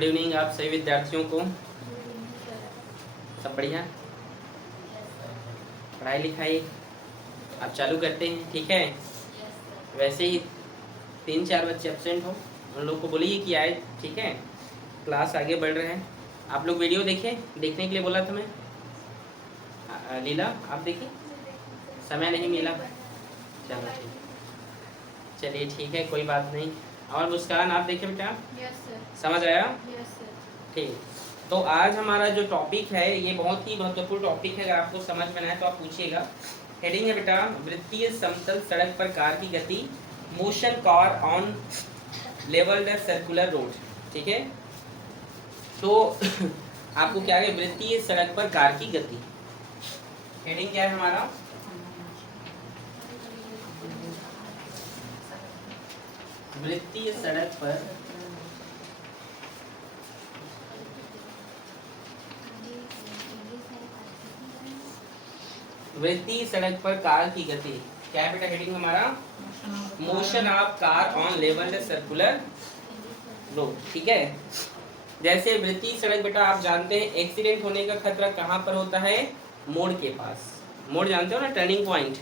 Good evening आप सभी विद्यार्थियों को। सब बढ़िया, पढ़ाई लिखाई आप चालू करते हैं, ठीक है। वैसे ही 3-4 बच्चे एब्सेंट हो, उन लोग को बोलिए कि आए, ठीक है। क्लास आगे बढ़ रहे हैं। आप लोग वीडियो देखें, देखने के लिए बोला था मैं। लीला आप देखिए, समय नहीं मिला, चलो ठीक, चलिए ठीक है, कोई बात नहीं। और मुस्कान आप देखें बेटा। Yes sir. समझ आया? Yes sir. ठीक। तो आज हमारा जो टॉपिक है ये बहुत ही महत्वपूर्ण टॉपिक है, अगर आपको समझ में ना आए तो आप पूछिएगा। हेडिंग है बेटा, वृत्तीय समतल सड़क पर कार की गति, motion car on levelled circular road, ठीक है। तो आपको क्या है, वृत्तीय सड़क पर कार की गति। हेडिंग क्या है हमारा, वृत्तीय सड़क पर वृत्तीय सड़क पर कार की गति। क्या है बेटा हेडिंग हमारा, motion of car on levelled circular road, ठीक है। जैसे वृत्तीय सड़क बेटा आप जानते हैं एक्सीडेंट होने का खतरा कहाँ पर होता है, मोड़ के पास। मोड़ जानते हो ना, टर्निंग पॉइंट,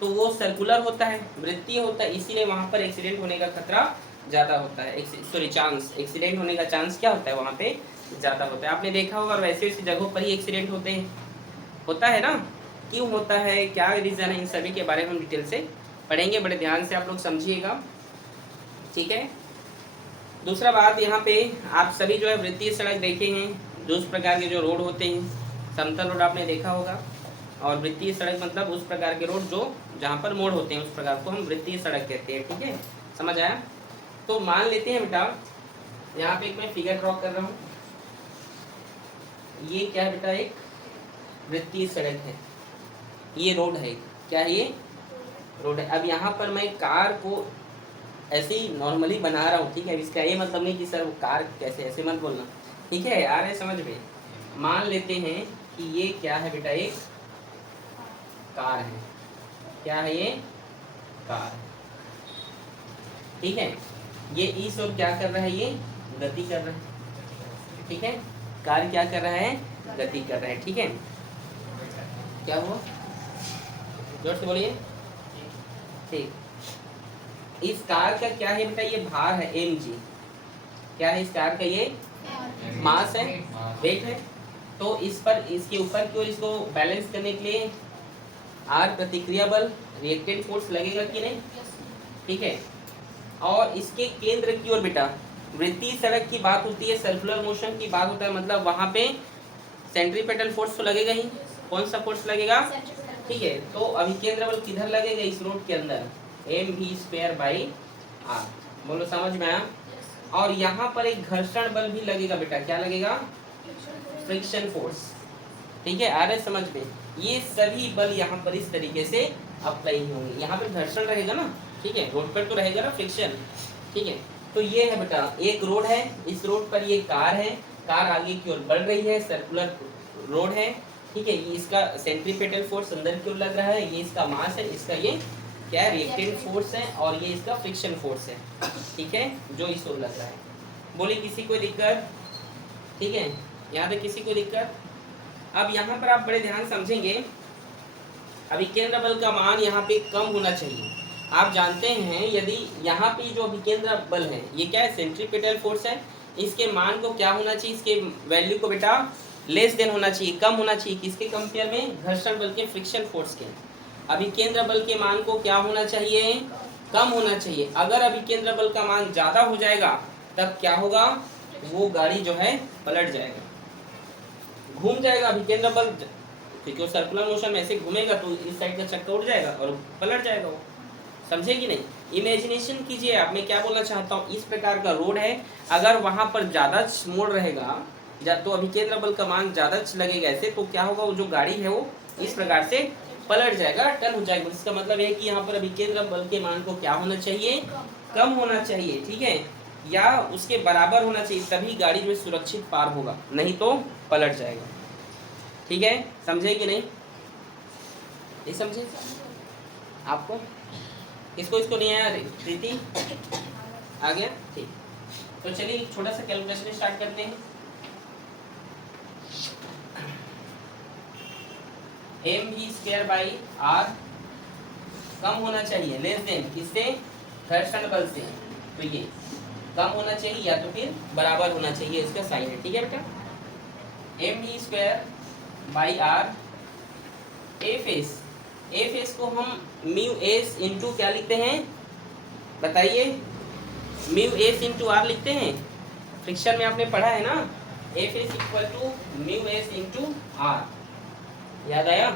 तो वो सर्कुलर होता है, वृत्तीय होता है, इसीलिए वहाँ पर एक्सीडेंट होने का खतरा ज़्यादा होता है। सॉरी, चांस, एक्सीडेंट होने का चांस क्या होता है वहाँ पे, ज़्यादा होता है। आपने देखा होगा, और वैसे वैसी जगहों पर ही एक्सीडेंट होते हैं, होता है ना। क्यों होता है, क्या रीज़न है, इन सभी के बारे में हम डिटेल से पढ़ेंगे। बड़े ध्यान से आप लोग समझिएगा, ठीक है। दूसरा बात, यहाँ पे आप सभी जो है वृत्तीय सड़क देखे हैं, जो उस प्रकार के जो रोड होते हैं, समतल रोड आपने देखा होगा, और वृत्तीय सड़क मतलब उस प्रकार के रोड जो जहाँ पर मोड़ होते हैं, उस प्रकार को हम वृत्तीय सड़क कहते हैं, ठीक है। समझ आया? तो मान लेते हैं बेटा, यहाँ पे एक मैं फिगर ड्रॉ कर रहा हूँ, ये क्या है बेटा, एक वृत्तीय सड़क है, ये रोड है, क्या है, ये रोड है। अब यहाँ पर मैं कार को ऐसे ही नॉर्मली बना रहा हूँ, ठीक है। इसका ये मतलब नहीं कि सर वो कार कैसे, ऐसे मत बोलना, ठीक है। आ रहे समझ में? मान लेते हैं कि ये क्या है बेटा, एक कार है, क्या है, ये कार, ठीक है। ये इस ओर क्या कर रहा है, ये गति कर रहा है, ठीक है। कार क्या कर रहा है, गति कर रहा है, ठीक है। क्या हुआ, जोर से बोलिए, ठीक। इस कार का क्या है बेटा, ये भार है mg, क्या है इस कार का, ये मास है, वेट है। तो इस पर, इसके ऊपर की ओर इसको बैलेंस करने के लिए r प्रतिक्रिया बल, रिएक्टेंट फोर्स लगेगा कि नहीं, ठीक है। और इसके केंद्र की ओर बेटा, वृत्तीय सड़क की बात होती है, सर्कुलर मोशन की बात होता है, मतलब वहां पे सेंट्रीपेटल फोर्स तो लगेगा ही। कौन सा फोर्स लगेगा, ठीक है। तो अभिकेंद्र बल किधर लगेगा, इस रोड के अंदर, mv²/r, बोलो समझ में आया। और यहाँ पर एक घर्षण बल भी लगेगा बेटा, क्या लगेगा, फ्रिक्शन फोर्स, ठीक है। आ रहे समझ में? ये सभी बल यहाँ पर इस तरीके से अप्लाई होंगे। यहाँ पर घर्षण रहेगा ना, ठीक है, रोड पर तो रहेगा ना फ्रिक्शन, ठीक है। तो ये है बेटा, एक रोड है, इस रोड पर ये कार है, कार आगे की ओर बढ़ रही है, सर्कुलर रोड है, ठीक है। ये इसका सेंट्रीपेटल फोर्स अंदर की ओर लग रहा है, ये इसका मास है, इसका ये क्या है, रिएक्टेंट फोर्स है, और ये इसका फ्रिक्शन फोर्स है, ठीक है, जो इस ओर लग रहा है। बोले किसी कोई दिक्कत, ठीक है, यहाँ तक किसी को दिक्कत। अब यहाँ पर आप बड़े ध्यान समझेंगे, अभिकेंद्र बल का मान यहाँ पे कम होना चाहिए। आप जानते हैं यदि यहाँ पे जो अभिकेंद्र बल है, ये क्या है, सेंट्रीपेटल फोर्स है, इसके मान को क्या होना चाहिए, इसके वैल्यू को बेटा लेस देन होना चाहिए, कम होना चाहिए, किसके कंपेयर में, घर्षण बल के, फ्रिक्शन फोर्स के। अभिकेंद्र बल के मान को क्या होना चाहिए, कम होना चाहिए। अगर अभिकेंद्र बल का मान ज्यादा हो जाएगा तब क्या होगा, वो गाड़ी जो है पलट जाएगा, घूम जाएगा। अभिकेंद्र बल, क्योंकि वो सर्कुलर मोशन में ऐसे घूमेगा तो इस साइड का चक्का उठ जाएगा और पलट जाएगा वो, समझे कि नहीं। इमेजिनेशन कीजिए आप, मैं क्या बोलना चाहता हूँ, इस प्रकार का रोड है, अगर वहां पर ज्यादा मोड़ रहेगा तो अभिकेंद्र बल का मान ज्यादा लगेगा ऐसे, तो क्या होगा, वो जो गाड़ी है वो इस प्रकार से पलट जाएगा, टर्न हो जाएगा। इसका मतलब है कि यहाँ पर अभिकेंद्र बल के मान को क्या होना चाहिए, कम होना चाहिए, ठीक है, या उसके बराबर होना चाहिए, तभी गाड़ी जो सुरक्षित पार होगा, नहीं तो पलट जाएगा, ठीक है। समझे कि नहीं समझे आपको, इसको नहीं आया, प्रीति आ गया, ठीक। तो चलिए एक छोटा सा कैलकुलेशन स्टार्ट करते हैं। M V square by R कम होना चाहिए, लेस देन किससे, घर्षण बल से। तो ये कम होना चाहिए या तो फिर बराबर होना चाहिए, इसका साइन है। ठीक है बेटा, M V square by R F S को हम म्यू एस इंटू क्या लिखते हैं बताइए, म्यू एस इंटू आर लिखते हैं। फ्रिक्शन में आपने पढ़ा है ना, F S equal to mu S into R. याद आया?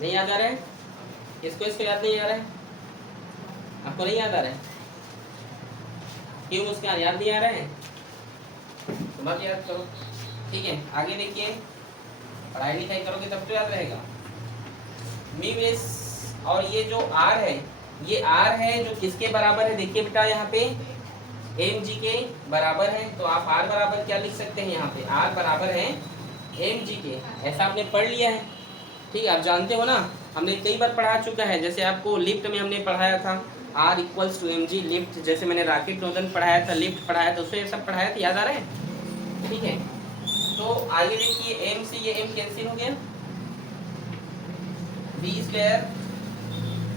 नहीं याद आ रहा है? इसको याद नहीं आ रहा है? आपको नहीं याद आ रहा है? क्यों मुस्कान, याद नहीं आ रहा है? तो मत याद करो। ठीक है, आगे देखिए, पढ़ाई लिखाई करोगे तब तो याद रहेगा। म्यू एस और ये जो आर है, ये आर है जो किसके बराबर है, देखिए बेटा यहाँ पे एम जी के बराबर है। तो आप आर बराबर क्या लिख सकते हैं, यहाँ पे आर बराबर है एम जी के। ऐसा आपने पढ़ लिया है, ठीक है, आप जानते हो ना, हमने कई बार पढ़ा चुका है। जैसे आपको लिफ्ट में हमने पढ़ाया था R equals to M G lift, जैसे मैंने रॉकेट नोजन पढ़ाया था, लिफ्ट पढ़ाया था, उससे सब पढ़ाया था, याद आ रहा है? ठीक है, तो आगे देखिए, एम से ये एम कैंसिल हो गया, बी स्क्वायर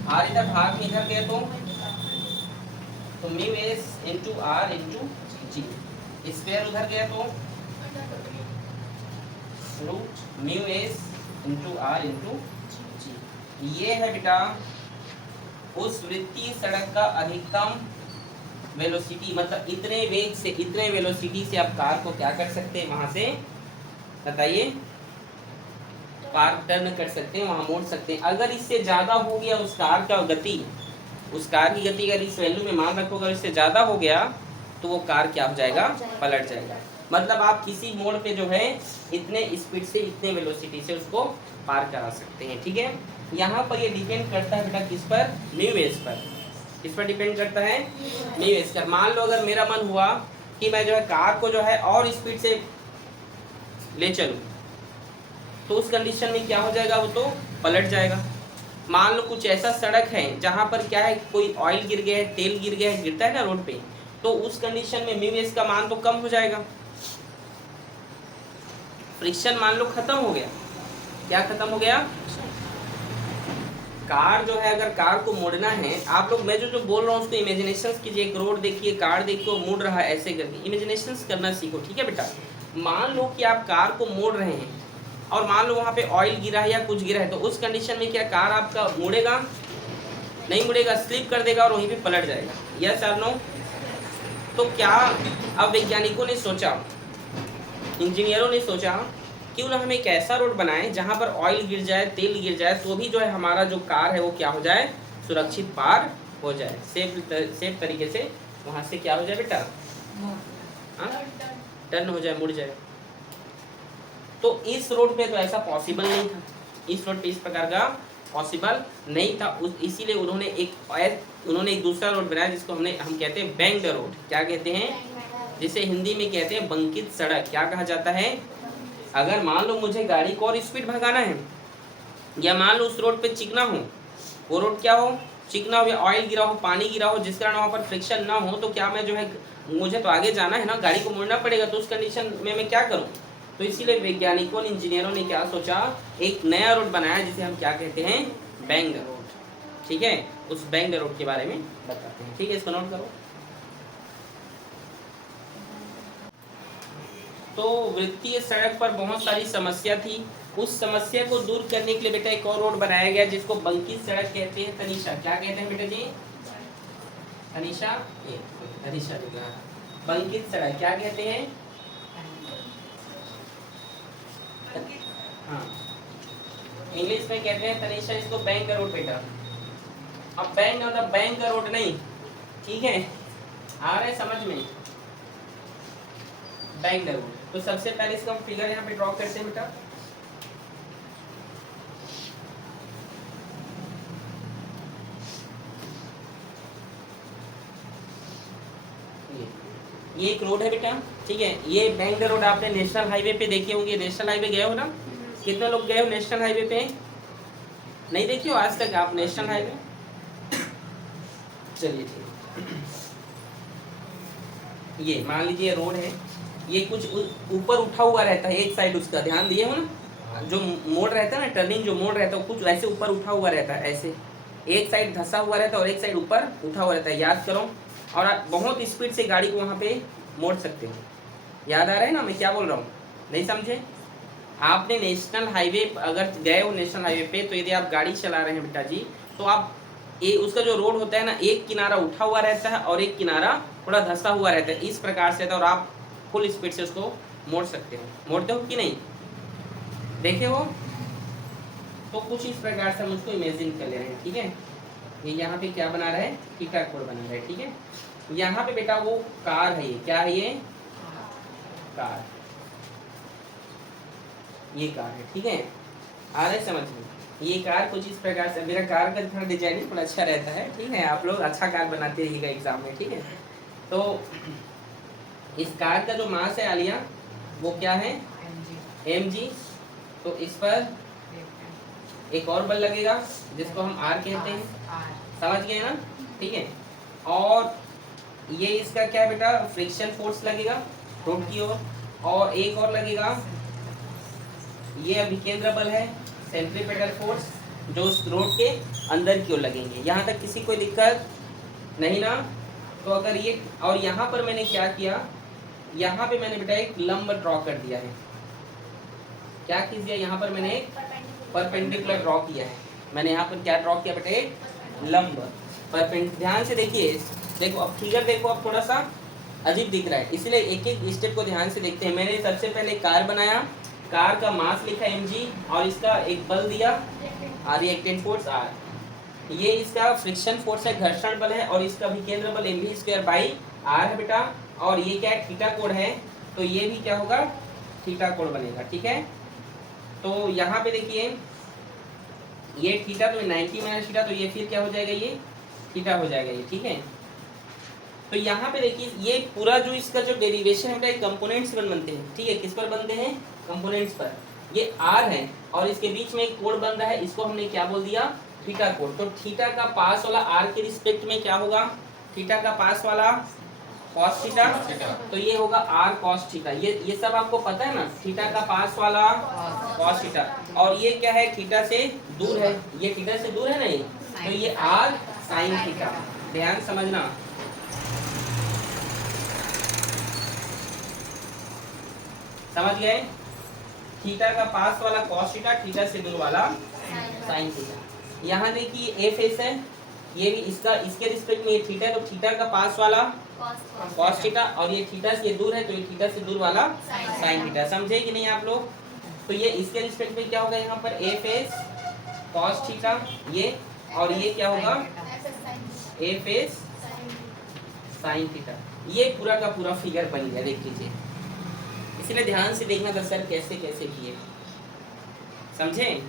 आर इधर भाग में इधर गया तो mu S into R into G, square उधर गया तो root mu S into R into G. ये है बेटा उस वृत्तीय सड़क का अधिकतम वेलोसिटी, मतलब इतने वेग से, इतने वेलोसिटी से आप कार को क्या कर सकते हैं, वहां से बताइए, कार टर्न कर सकते हैं, वहां मोड़ सकते हैं। अगर इससे ज्यादा हो गया उस कार का गति, उस कार की गति अगर इस वैल्यू में मान रखो, अगर इससे ज्यादा हो गया तो वो कार क्या हो जाएगा, पलट जाएगा। मतलब आप किसी मोड़ पे जो है इतने स्पीड से, इतने वेलोसिटी से उसको पार करा सकते हैं। ठीक है, यहाँ पर ये डिपेंड करता है बेटा किस पर, म्यू एस पर। किस पर डिपेंड करता है, म्यू एस पर। मान लो अगर मेरा मन हुआ कि मैं जो है कार को जो है और स्पीड से ले चलूं, तो उस कंडीशन में क्या हो जाएगा, वो तो पलट जाएगा। मान लो कुछ ऐसा सड़क है जहां पर क्या है, कोई ऑयल गिर गया है, तेल गिर गया है, गिरता है ना रोड पे, तो उस कंडीशन में म्यू एस का मान तो कम हो जाएगा, फ्रिक्शन मान लो खत्म हो गया। क्या खत्म हो गया, कार जो है, अगर कार को मोड़ना है, आप लोग, मैं जो बोल रहा हूँ उसको इमेजिनेशन कीजिए। एक रोड देखिए, कार देखिए, मुड़ रहा है ऐसे करके, इमेजिनेशन करना सीखो। ठीक है बेटा, मान लो कि आप कार को मोड़ रहे हैं और मान लो वहाँ पे ऑयल गिरा है या कुछ गिरा है, तो उस कंडीशन में क्या कार आपका मुड़ेगा, नहीं मुड़ेगा, स्लिप कर देगा और वहीं पे पलट जाएगा। यस और नो? तो क्या अब वैज्ञानिकों ने सोचा, इंजीनियरों ने सोचा, क्यों ना हम एक ऐसा रोड बनाएं जहाँ पर ऑयल गिर जाए, तेल गिर जाए, तो भी जो है हमारा जो कार है वो क्या हो जाए, सुरक्षित पार हो जाए, सेफ तरीके से वहाँ से क्या हो जाए बेटा, टर्न हो जाए, मुड़ जाए। तो इस रोड पे तो ऐसा पॉसिबल नहीं था, इस रोड पे इस प्रकार का पॉसिबल नहीं था, इसीलिए उन्होंने एक दूसरा रोड बनाया जिसको हम कहते हैं बैंक्ड रोड। क्या कहते हैं, जिसे हिंदी में कहते हैं बंकित सड़क। क्या कहा जाता है, अगर मान लो मुझे गाड़ी को और स्पीड भगाना है, या मान लो उस रोड पे चिकना हो, वो रोड क्या हो, चिकना हो, या ऑयल गिरा हो, पानी गिरा हो, जिस कारण वहाँ पर फ्रिक्शन ना हो, तो क्या मैं जो है, मुझे तो आगे जाना है ना, गाड़ी को मुड़ना पड़ेगा, तो उस कंडीशन में मैं क्या करूँ। तो इसीलिए वैज्ञानिकों ने, इंजीनियरों ने क्या सोचा, एक नया रोड बनाया जिसे हम क्या कहते हैं, बैंक्ड रोड। ठीक है, उस बैंक्ड रोड के बारे में बताते हैं। ठीक है, इसको नोट करो। तो वृत्तीय सड़क पर बहुत सारी समस्या थी, उस समस्या को दूर करने के लिए बेटा एक और रोड बनाया गया जिसको बंकित सड़क कहते हैं। तनीषा, क्या कहते हैं बेटा जी, तनीषा, तनीषा, बंकित सड़क क्या कहते हैं, हाँ इंग्लिश में कहते हैं तनीषा इसको बैंक का रोड बेटा। अब बैंक मतलब बैंक का रोड नहीं, ठीक है, आ रहे समझ में, बैंक का रोड। तो सबसे पहले इसका फिगर यहाँ पे ड्रॉ करते हैं बेटा। ये एक रोड है बेटा, ठीक है, ये बैंक रोड आपने नेशनल हाईवे पे देखे होंगे, नेशनल हाईवे गए हो ना, कितने लोग गए हो नेशनल हाईवे पे, नहीं देखी हो आज तक आप नेशनल हाईवे, चलिए ठीक। ये मान लीजिए रोड है, ये कुछ ऊपर उठा हुआ रहता है एक साइड उसका, ध्यान दिए हो ना, जो मोड़ रहता है ना, टर्निंग जो मोड़ रहता है वो कुछ वैसे ऊपर उठा हुआ रहता है, ऐसे एक साइड धंसा हुआ रहता है और एक साइड ऊपर उठा हुआ रहता है, याद करो। और आप बहुत स्पीड से गाड़ी को वहाँ पे मोड़ सकते हो। याद आ रहा है ना मैं क्या बोल रहा हूँ? नहीं समझे? आपने नेशनल हाईवे अगर गए हो नेशनल हाईवे पे, तो यदि आप गाड़ी चला रहे हैं बेटा जी, तो आप ये उसका जो रोड होता है ना, एक किनारा उठा हुआ रहता है और एक किनारा थोड़ा धंसा हुआ रहता है, इस प्रकार से, और आप फुल स्पीड से उसको मोड़ सकते हो। मोड़ते हो कि नहीं? देखे हो? तो कुछ इस प्रकार से हम उसको इमेजिन कर ले रहे हैं, ठीक है। ये यहाँ पे क्या बना रहा है? थीटा कोण बना रहा है, ठीक है। यहाँ पे बेटा वो कार है, ये क्या है? ये कार, ये कार है, ठीक है। आ रहा है समझ में? ये कार कुछ इस प्रकार से, मेरा कार का थोड़ा डिजाइनिंग थोड़ा अच्छा रहता है, ठीक है। आप लोग अच्छा कार बनाते रहिएगा एग्जाम में, ठीक है। तो इस कार का जो मास है आलिया, वो क्या है? mg। तो इस पर एक और बल लगेगा जिसको हम r कहते हैं, समझ गए ना? ठीक है। और ये इसका क्या बेटा? फ्रिक्शन फोर्स लगेगा रोड की ओर, और एक और लगेगा, ये अभिकेंद्र बल है, सेंट्रीपेटल फोर्स, जो उस रोड के अंदर की ओर लगेंगे। यहाँ तक किसी कोई दिक्कत नहीं ना? तो अगर ये, और यहाँ पर मैंने क्या किया, यहाँ पे मैंने बेटा एक लंब ड्रॉ कर दिया है। क्या किस दिया? यहाँ पर मैंने एक परपेंडिकुलर ड्रॉ किया है। मैंने यहाँ पर क्या ड्रॉ किया बेटा? एक लंब परपेंडिकुलर। ध्यान से देखिए, देखो अब फिगर देखो, अब थोड़ा सा अजीब दिख रहा है, इसलिए एक एक स्टेप को ध्यान से देखते हैं। मैंने सबसे पहले कार बनाया, कार का मास लिखा mg, और इसका एक बल दिया रिएक्टेंट फोर्स r। ये इसका फ्रिक्शन फोर्स है, घर्षण बल है, और इसका अभिकेंद्र बल mv²/r है बेटा। और ये क्या है? थीटा कोण है, तो ये भी क्या होगा? थीटा कोण बनेगा, ठीक है। तो यहाँ पे देखिए, ये थीटा तो 90 माइनस थीटा, तो ये फिर क्या हो जाएगा? ये थीटा हो जाएगा ये, ठीक है। तो यहाँ पे देखिए, ये पूरा जो इसका जो डेरिवेशन है कंपोनेंट्स पर बनते हैं, ठीक है। किस पर बनते हैं? कंपोनेंट्स पर। ये r है और इसके बीच में एक कोण बन रहा है, इसको हमने क्या बोल दिया? थीटा कोण। तो थीटा का पास वाला r के रिस्पेक्ट में क्या होगा? थीटा का पास वाला cos थीटा, तो ये होगा r cos थीटा। ये सब आपको पता है ना? थीटा का पास वाला cos थीटा, और ये क्या है? थीटा से दूर है, ये थीटा से दूर है ना, ये तो ये r sin थीटा। ध्यान समझना, समझ गए? थीटा का पास वाला cos थीटा, थीटा से दूर वाला sin थीटा। यहाँ देखिए ए फेस है, ये भी इसका, इसके रिस्पेक्ट में ये थीटा है, तो थीटा का पास वाला cos थीटा, और ये थीटा से दूर है, तो ये थीटा से दूर वाला sin थीटा। समझे कि नहीं आप लोग? तो ये इसके रिस्पेक्ट में क्या होगा? यहाँ पर ए फेस cos थीटा, ये, और ये क्या होगा? ए फेस sin थीटा। ये पूरा का पूरा फिगर बन गया, देख लीजिए। इसलिए ध्यान से देखना था सर कैसे कैसे किए, समझे?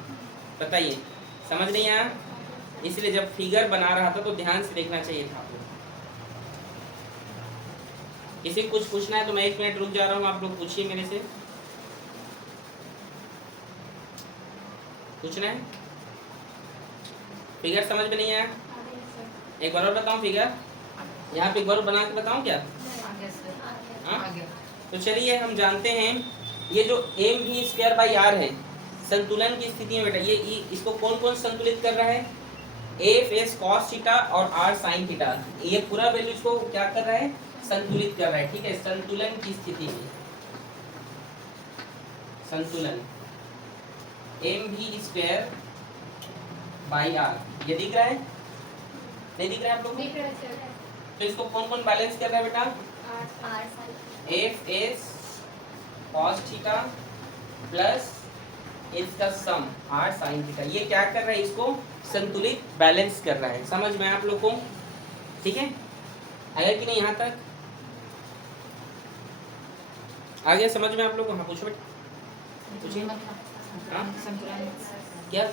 बताइए, समझ नहीं आया? इसलिए जब फिगर बना रहा था तो ध्यान से देखना चाहिए था आपको। किसी कुछ पूछना है तो मैं 1 मिनट रुक जा रहा हूँ, आप लोग पूछिए मेरे से। पूछना है? फिगर समझ में नहीं आया? एक बार और बताऊँ फिगर, यहाँ पे एक बार बना के बताऊँ क्या? हाँ, तो चलिए हम जानते हैं, ये जो mv²/r है, संतुलन की स्थिति में बेटा, ये इसको कौन कौन संतुलित कर रहा है? a फेस cos थीटा और r sin थीटा, ये पूरा वैल्यू इसको क्या कर रहा है? संतुलित कर रहा है, ठीक है। संतुलन की स्थिति में, संतुलन mv²/r, ये दिख रहा है? नहीं दिख रहा है आप लोगों को? तो इसको कौन कौन बैलेंस कर रहा है बेटा? F S cos theta plus इसका सम r sin थीटा, ये क्या कर रहा है? इसको संतुलित बैलेंस कर रहा है। समझ में आप लोग को? ठीक है, आया कि नहीं यहाँ तक? आ गया समझ में आप लोग को? हाँ पूछो बेटा, पूछिए। हाँ क्या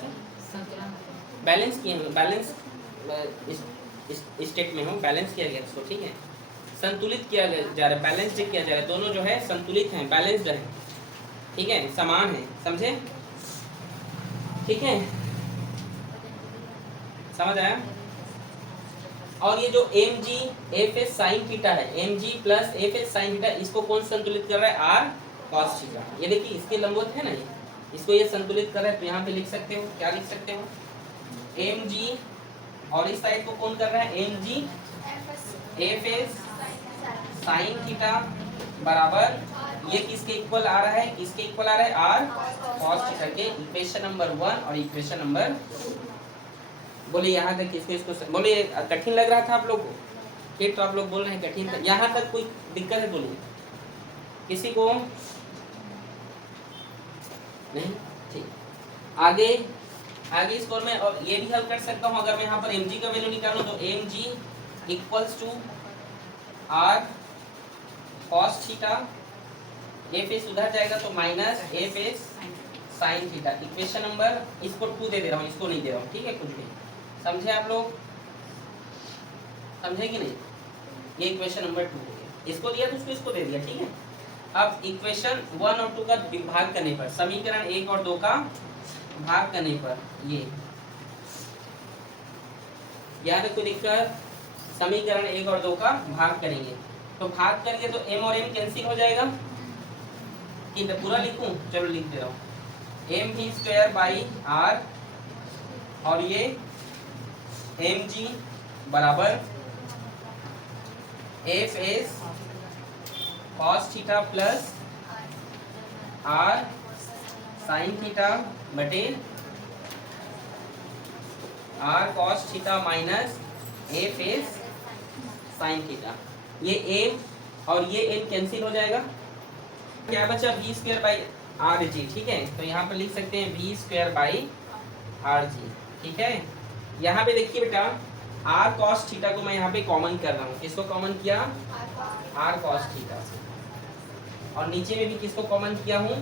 बैलेंस किए हैं? बैलेंस स्टेट में हो, बैलेंस किया गया इसको, ठीक है। संतुलित किया जा रहा है, बैलेंस्ड किया जा रहा है, दोनों जो है संतुलित हैं, बैलेंस्ड है, ठीक है, समान है, समझे? ठीक है, समझ आया? और ये जो M G F S sine theta है, M G plus F S sine theta, इसको कौन संतुलित कर रहा है? R cos theta. ये देखिए इसके लंबवत है ना, ये इसको ये संतुलित कर रहा है। तो यहाँ पे लिख सकते हो, क्या लिख सकते हो? एम जी, और इस साइड को कौन कर रहा है? M G F S sine theta बराबर, ये किसके इक्वल आ रहा है? किसके इक्वल आ रहा है? आर कॉस थीटा के। इक्वेशन नंबर 1 और इक्वेशन नंबर 2। बोले यहाँ तक किसके इसको बोले कठिन लग रहा था आप लोग को? फिर तो आप लोग बोल रहे हैं कठिन था। यहाँ तक कोई दिक्कत है? बोलिए किसी को नहीं? ठीक, आगे आगे इसको मैं और ये भी हल कर सकता हूँ। अगर मैं यहाँ पर mg का वैल्यू निकालूं तो mg equals to R cos theta, F S उधर जाएगा तो minus F S sine theta. Equation number, इसको 2 दे रहा हूँ, इसको नहीं दे रहा हूँ, ठीक है? कुछ भी समझे आप लोग? समझे कि नहीं? ये इक्वेशन नंबर 2 हो गया। इसको दिया तो उसको इसको दे दिया, ठीक है? अब इक्वेशन 1 और 2 का भाग करने पर, समीकरण 1 और 2 का भाग करने पर, ये याद है कोई दिक्कत? समीकरण 1 और 2 का भाग करेंगे तो भाग करेंगे तो m और m कैंसिल हो जाएगा। ठीक है, पूरा लिखूं? चलो लिख दे रहा हूँ। एम भी स्क्वायर बाई आर, और ये एम जी बराबर F S cos theta plus R sine theta बटे R cos theta minus F S sine theta. ये एम और ये एम कैंसिल हो जाएगा। क्या बचा? V square by R G, ठीक है? तो यहाँ पर लिख सकते हैं V square by R G, ठीक है? यहाँ पे देखिए बेटा, आर कॉस थीटा को मैं यहाँ पे कॉमन कर रहा हूँ। किसको कॉमन किया? R cos theta. और नीचे में भी किसको कॉमन किया हूँ?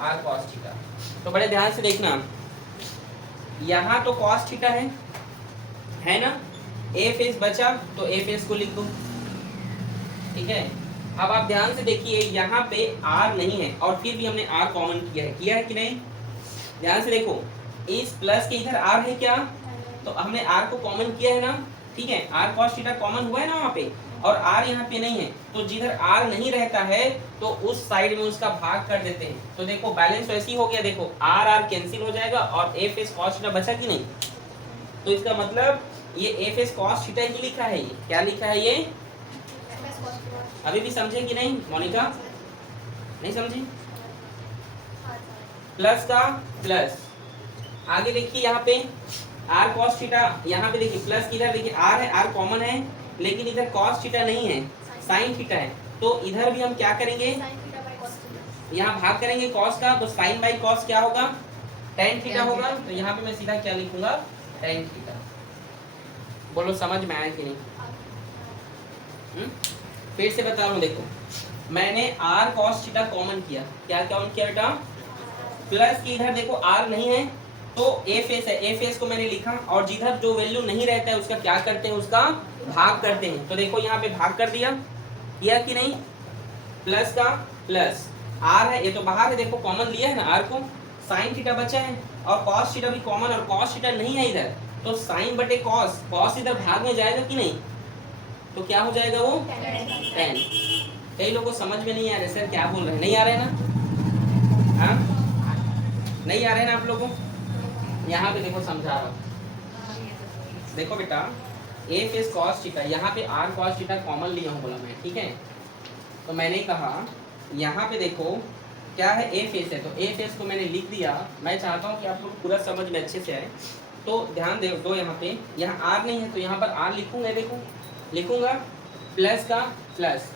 R cos theta. तो बड़े ध्यान से देखना, यहाँ तो कॉस थीटा है ना? एफ एस बचा तो एफ एस को लिख दो, ठीक है? अब आप ध्यान से देखिए, यहाँ पे आर नहीं है और फिर भी हमने आर कॉमन किया है कि नहीं? ध्यान से देखो, इस प्लस के इधर आर है क्या? तो हमने आर को कॉमन किया है ना, ठीक है? आर कॉस थीटा कॉमन हुआ है ना वहाँ पे, और आर यहाँ पे नहीं है। तो जिधर आर नहीं रहता है तो उस साइड में उसका भाग कर देते हैं। तो देखो बैलेंस वैसे ही हो गया। देखो आर आर कैंसिल हो जाएगा और एफ एस कॉस थीटा बचा कि नहीं? तो इसका मतलब ये एफ एस कॉस थीटा ही लिखा है। ये क्या लिखा है? ये अभी भी समझे कि नहीं मोनिका? नहीं समझी? प्लस का प्लस, आगे देखिए यहाँ पे आर कॉस थीटा, यहाँ पे देखिए प्लस की इधर देखिए आर है, आर कॉमन है, लेकिन इधर कॉस थीटा नहीं है, साइन थीटा है। तो इधर भी हम क्या करेंगे? यहाँ भाग करेंगे कॉस का, तो साइन बाई कॉस क्या होगा? टेन थीटा होगा। तो यहाँ पे मैं सीधा क्या लिखूंगा? Tan theta. बोलो समझ में आया कि नहीं? फिर से बता रहा हूँ, देखो मैंने आर कॉस थीटा कॉमन किया। क्या कॉमन किया बेटा? प्लस की इधर देखो आर नहीं है तो एफ एस है, एफ एस को मैंने लिखा, और जिधर जो वैल्यू नहीं रहता है उसका क्या करते हैं? उसका भाग करते हैं। तो देखो यहाँ पे भाग कर दिया, किया कि नहीं? प्लस का प्लस, आर है, ये तो बाहर है, देखो कॉमन लिया है ना आर को, साइन थीटा बचा है और कॉस थीटा भी कॉमन, और कॉस थीटा नहीं है इधर, तो साइन बटे कॉस, कॉस इधर भाग में जाएगा कि नहीं? तो क्या हो जाएगा वो? टेन। कई लोगों को समझ में नहीं आ रहा सर क्या बोल रहे हैं, नहीं आ रहे ना? हाँ, नहीं आ रहे ना आप लोगों को? यहाँ पे देखो समझा रहा हूँ। देखो बेटा, एफ एस कॉस थीटा, यहाँ पे आर कॉस थीटा कॉमन लिया हूँ बोला मैं, ठीक है? तो मैंने कहा यहाँ पे देखो क्या है? एफ एस है, तो एफ एस को मैंने लिख दिया। मैं चाहता हूँ कि आप लोग पूरा समझ में अच्छे से आए, तो ध्यान दे दो। यहाँ पे यहाँ आर नहीं है तो यहाँ पर आर लिखूंगा, देखो लिखूंगा प्लस का प्लस,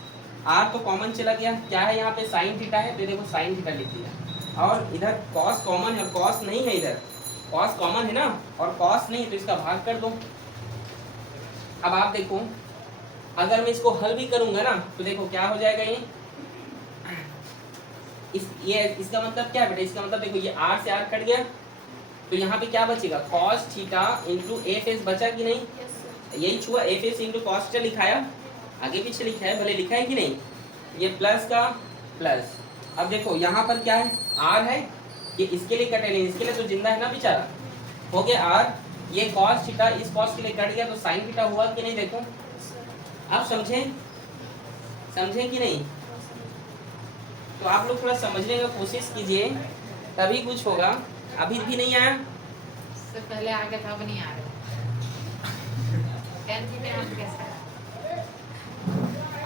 आर तो कॉमन चला गया, क्या है यहाँ पे? साइन थीटा है, तो देखो साइन थीटा लिख दिया, और इधर कॉस कॉमन है, कॉस नहीं है, इधर कॉस कॉमन है ना, और कॉस नहीं है तो इसका भाग कर दो। अब आप देखो, अगर मैं इसको हल भी करूंगा ना तो देखो क्या हो जाएगा? ये इसका मतलब क्या है बेटा? इसका मतलब देखो ये आर से आर कट गया, तो यहाँ पे क्या बचेगा? Cos theta into F S बचा कि नहीं? यही छुआ, F S into cos theta लिखाया, आगे पीछे लिखा है, भले लिखा है कि नहीं? ये प्लस का प्लस। अब देखो यहाँ पर क्या है? आर है, ये इसके लिए कटे नहीं, इसके लिए तो जिंदा है ना बेचारा, हो गया आर, ये cos थीटा इस cos के लिए कट गया तो sin थीटा हुआ कि नहीं, देखो आप समझें कि नहीं। तो आप लोग थोड़ा समझने का कोशिश कीजिए तभी कुछ होगा। अभी भी नहीं आया, इससे पहले आ गया था, अब नहीं आ रहा।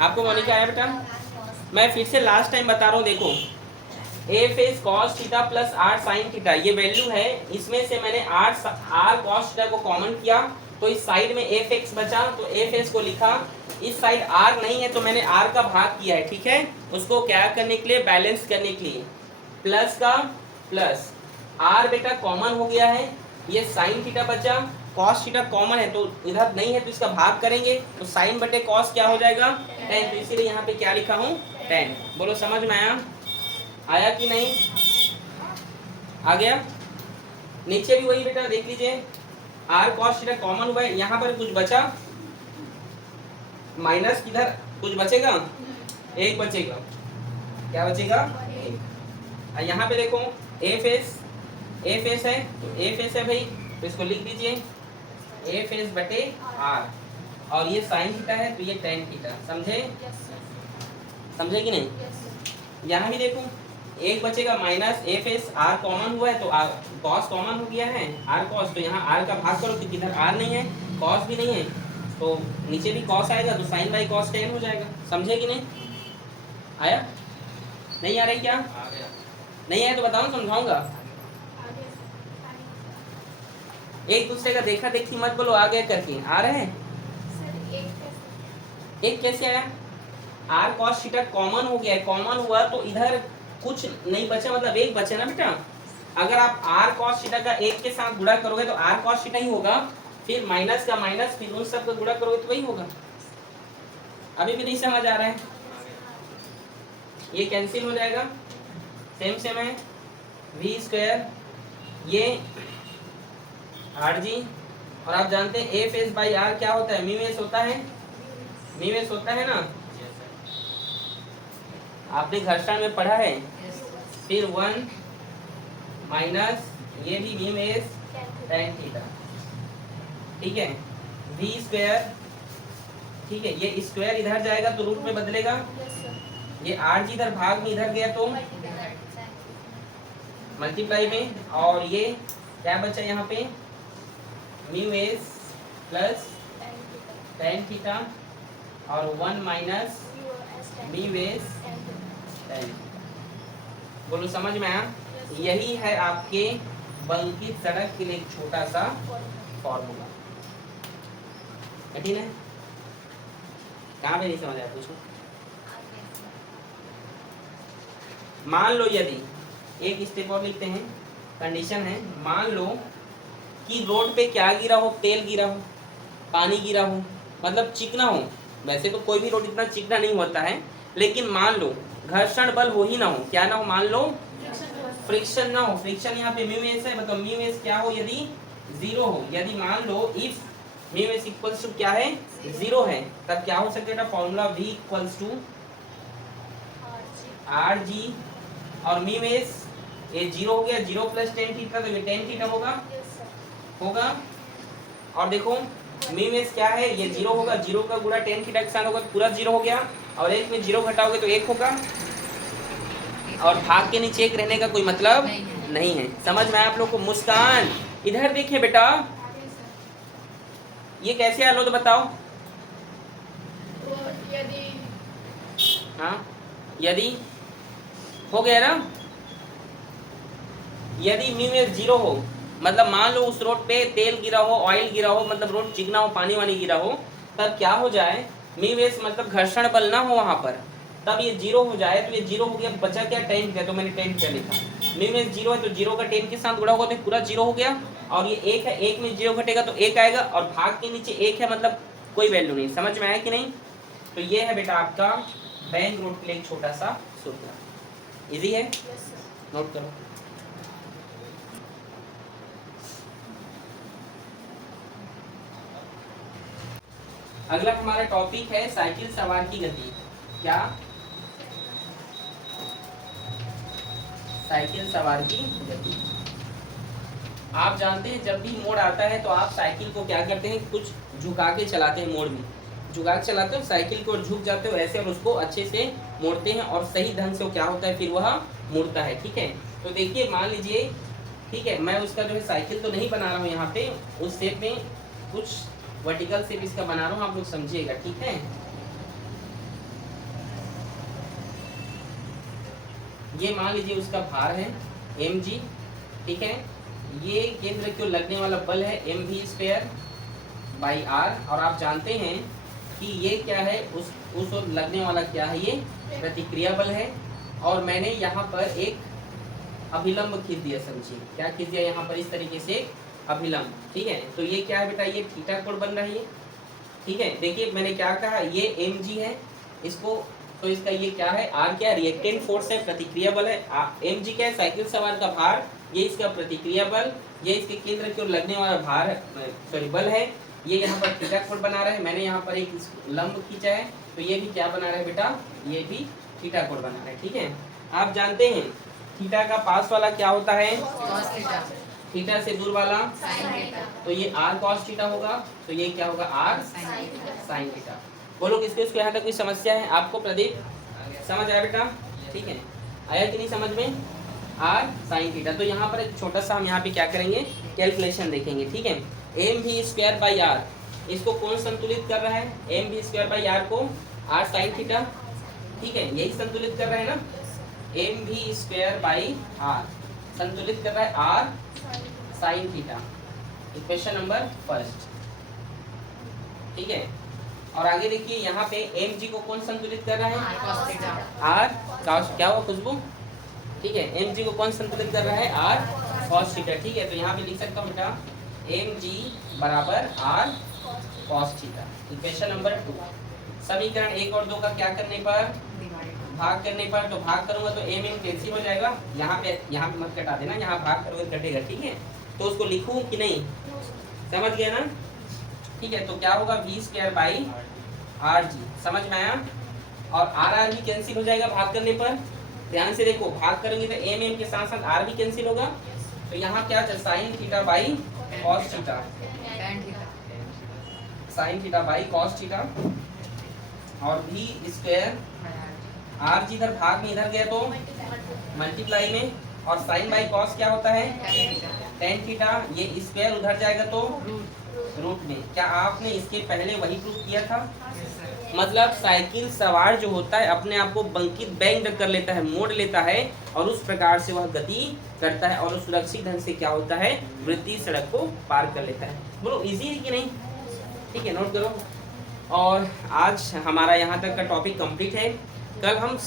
आपको मोनिका आया बेटा? मैं फिर से लास्ट टाइम बता रहा हूँ, देखो F is cos theta plus R sine theta, ये वैल्यू है। इसमें से मैंने आर कॉस थीटा को कॉमन किया तो इस साइड में एफ एक्स बचा, तो एफ एक्स को लिखा। इस साइड आर नहीं है तो मैंने आर का भाग किया है, ठीक है। उसको क्या करने के लिए, बैलेंस करने के लिए। प्लस का प्लस, आर बेटा कॉमन हो गया है, ये साइन थीटा बचा, कॉस थीटा कॉमन है तो इधर नहीं है तो इसका भाग करेंगे तो साइन बटे कॉस क्या हो जाएगा, टेन। तो इसीलिए यहाँ पे क्या लिखा हूँ, टेन। बोलो समझ में आया कि नहीं? आ गया। नीचे भी वही बेटा देख लीजिए, आर कॉस थीटा कॉमन हुआ है, यहाँ पर कुछ बचा माइनस, किधर कुछ बचेगा, एक बचेगा, क्या बचेगा, एक। यहाँ पे देखो एफ एस है तो एफ एस है भाई, तो इसको लिख दीजिए एफ एस बटे आर, और ये साइन थीटा है तो ये टेन थीटा। समझे कि नहीं? यहाँ भी देखो एक बचेगा minus, F S R common हुआ है तो आर कॉस कॉमन हो गया है, आर कॉस, तो यहाँ आर का भाग करो क्योंकि इधर आर नहीं है, कॉस भी नहीं है, तो नीचे भी कॉस आएगा तो साइन बाई कॉस टेन हो जाएगा। समझे कि नहीं? आया? नहीं आ रही क्या? नहीं आया तो बताओ, समझाऊंगा। एक दूसरे का देखा देखी मत बोलो, आ गया करके। आ रहे हैं? एक कैसे आया? आर कॉस थीटा कॉमन हो गया है, कॉमन हुआ तो इधर कुछ नहीं बचा, मतलब एक बचे ना बेटा। अगर आप आर कॉस थीटा का एक के साथ गुणा करोगे तो आर कॉस थीटा ही होगा, फिर माइनस का माइनस, फिर उन सब का गुणा करोगे तो वही होगा। अभी भी नहीं समझ आ रहा है? ये कैंसिल हो जाएगा, सेम है, वी स्क्वायर ये आर जी, और आप जानते हैं एफ एस बाई आर क्या होता है, म्यू एस होता है, म्यू एस होता है ना, आपने घर्षण में पढ़ा है। फिर 1 माइनस ये भी म्यू एस टेन थीटा, ठीक है, वी स्क्वायर, ठीक है। ये स्क्वायर इधर जाएगा तो रूट में बदलेगा, ये आर जी इधर भाग में इधर गया तो मल्टीप्लाई में, और ये क्या बचा यहाँ पे, mu S plus tan theta और 1 माइनस म्यू एस टेन। बोलो समझ में आया? यही है आपके बंकित सड़क के लिए एक छोटा सा फॉर्मूला। कठिन है? कहाँ पे नहीं समझ आया पूछो। मान लो यदि, एक स्टेप और लिखते हैं, कंडीशन है, मान लो कि रोड पे क्या गिरा हो, तेल गिरा हो, पानी गिरा हो, मतलब चिकना हो। वैसे तो कोई भी रोड इतना चिकना नहीं होता है, लेकिन मान लो घर्षण बल हो ही ना हो, क्या ना हो, मान लो फ्रिक्शन ना हो। फ्रिक्शन यहाँ पे म्यू एस है, मतलब म्यू एस क्या हो, यदि जीरो हो, यदि मान लो if mu S equals to क्या है, जीरो है, तब क्या हो सकता है formula v equals to R G, और म्यू एस ये जीरो हो गया, जीरो प्लस टेन थीटा तो ये टेन थीटा होगा। और देखो म्यू एस क्या है, ये जीरो होगा, जीरो का गुणा टेन थीटा के साथ होगा तो पूरा जीरो हो गया, और एक में जीरो घटाओगे तो एक होगा, और भाग के नीचे एक रहने का कोई मतलब नहीं है। समझ में आप लोग को? मुस्कान इधर देखिए बेटा, ये कैसे आलो तो बताओ। हाँ यदि हो गया ना, यदि म्यू एस जीरो हो, मतलब मान लो उस रोड पे तेल गिरा हो, ऑयल गिरा हो, मतलब रोड चिकना हो, पानी वानी गिरा हो, तब क्या हो जाए, म्यू एस मतलब घर्षण बल ना हो वहां पर, तब ये जीरो हो जाए, तो ये जीरो हो गया, बचा क्या, टेन थीटा, तो मैंने टेन थीटा लिखा। म्यू एस जीरो है तो जीरो का टेन के साथ गुणा होगा तो पूरा जीरो हो गया, और ये एक है, एक में जीरो घटेगा तो एक आएगा, और भाग के नीचे एक है, मतलब कोई वैल्यू नहीं। समझ में आया कि नहीं? तो ये है बेटा आपका बैंक रोड के लिए एक छोटा सा सूत्र। इजी है? नोट करो। अगला हमारा टॉपिक है साइकिल सवार की गति। क्या? साइकिल सवार की गति। आप जानते हैं जब भी मोड़ आता है तो आप साइकिल को क्या करते हैं, कुछ झुका के चलाते हैं, मोड़ में झुका के चलाते हो साइकिल को, झुक जाते हो ऐसे और उसको अच्छे से मोड़ते हैं और सही ढंग से वो क्या होता है फिर वह मुड़ता है। ठीक है, तो देखिए मान लीजिए, ठीक है, मैं उसका जो है साइकिल तो नहीं बना रहा हूँ यहाँ पे, उस शेप में कुछ वर्टिकल शेप इसका बना रहा हूँ, आप लोग समझिएगा। ठीक है, ये मान लीजिए उसका भार है mg। ठीक है, ये केंद्र को लगने वाला बल है mv² बाई आर, और आप जानते हैं कि ये क्या है, उस ओर लगने वाला क्या है, ये प्रतिक्रिया बल है। और मैंने यहाँ पर एक अभिलंब खींच दिया, समझिए क्या खींच दिया यहाँ पर, इस तरीके से अभिलंब। ठीक है, तो ये क्या है बेटा, ये थीटा कोण बन रहा है ये। ठीक है, देखिए मैंने क्या कहा, ये mg है, इसको तो इसका ये क्या है, आर क्या है, रिएक्टेंट फोर्स है, प्रतिक्रिया बल है। mg क्या है, साइकिल सवार का भार, ये इसका प्रतिक्रिया बल, ये इसके केंद्र की ओर लगने वाला भार, सॉरी बल है। ये यहाँ पर थीटा कोण बना रहा है, मैंने यहाँ पर एक लंब खींचा है, तो ये भी क्या बना रहा है बेटा, ये भी थीटा कोण बना रहा है। ठीक है, आप जानते हैं थीटा का पास वाला क्या होता है, cos थीटा, थीटा से दूर वाला sin थीटा, तो ये r cos थीटा होगा, तो ये क्या होगा, r sin theta. sin theta. बोलो किसको इसको यहाँ तक कोई समस्या है आपको, प्रदीप समझ आया बेटा? ठीक है, आया कि नहीं समझ में, r sin थीटा। तो यहाँ पर एक छोटा सा हम यहाँ पे क्या करेंगे, कैलकुलेशन देखेंगे। ठीक है, mv² बाई r, इसको कौन संतुलित कर रहा है, mv² बाई r को r sin थीटा। ठीक है, यही संतुलित कर रहा है ना, mv² बाई r संतुलित कर रहा है r sin theta, equation number first. ठीक है, और आगे देखिए यहाँ पे mg को कौन संतुलित कर रहा है, cos थीटा, r cos, क्या हुआ खुशबू, ठीक है, mg को कौन संतुलित कर रहा है, r cos थीटा। ठीक है, तो यहाँ पे लिख सकता हूँ बेटा mg बराबर r cos theta, equation number 2। समीकरण 1 और 2 का क्या करने पर, डिवाइड, भाग करने पर, तो भाग करूंगा तो m कैंसिल हो जाएगा, यहाँ पे मत कटा देना, यहाँ भाग करोगे कटेगा। ठीक है, तो उसको लिखूं कि नहीं, समझ गए ना। ठीक है, तो क्या होगा, v² बाई rg, समझ में आया, और r भी कैंसिल हो जाएगा भाग करने पर। ध्यान से देखो, भाग करेंगे तो m के साथ साथ r भी कैंसिल होगा, तो यहाँ क्या sin theta by cos theta, tan theta, sin theta by cos theta, और v² r जी इधर भाग में इधर गया तो मल्टीप्लाई में, और साइन बाई कॉस क्या होता है, tan थीटा, tan थीटा, ये स्क्वायर उधर जाएगा तो रूट, रूट में। क्या आपने इसके पहले वही प्रूफ किया था, yes sir, मतलब साइकिल सवार जो होता है अपने आप को बंकित बैंड कर लेता है, मोड़ लेता है, और उस प्रकार से वह गति करता है और सुरक्षित ढंग से क्या होता है, वृत्तीय सड़क को पार कर लेता है। बोलो इजी है कि नहीं, ठीक है, नोट करो। और आज हमारा यहाँ तक का टॉपिक कंप्लीट है, कल हम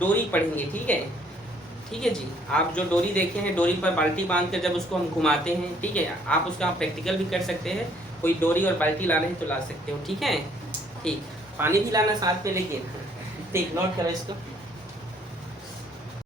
डोरी पढ़ेंगे। ठीक है, ठीक है जी, आप जो डोरी देखे हैं, डोरी पर बाल्टी बांध कर जब उसको हम घुमाते हैं, ठीक है, आप उसका प्रैक्टिकल भी कर सकते हैं, कोई डोरी और बाल्टी लाना है तो ला सकते हो। ठीक है, ठीक, पानी भी लाना साथ में लेकिन, ठीक, नोट करो इसको।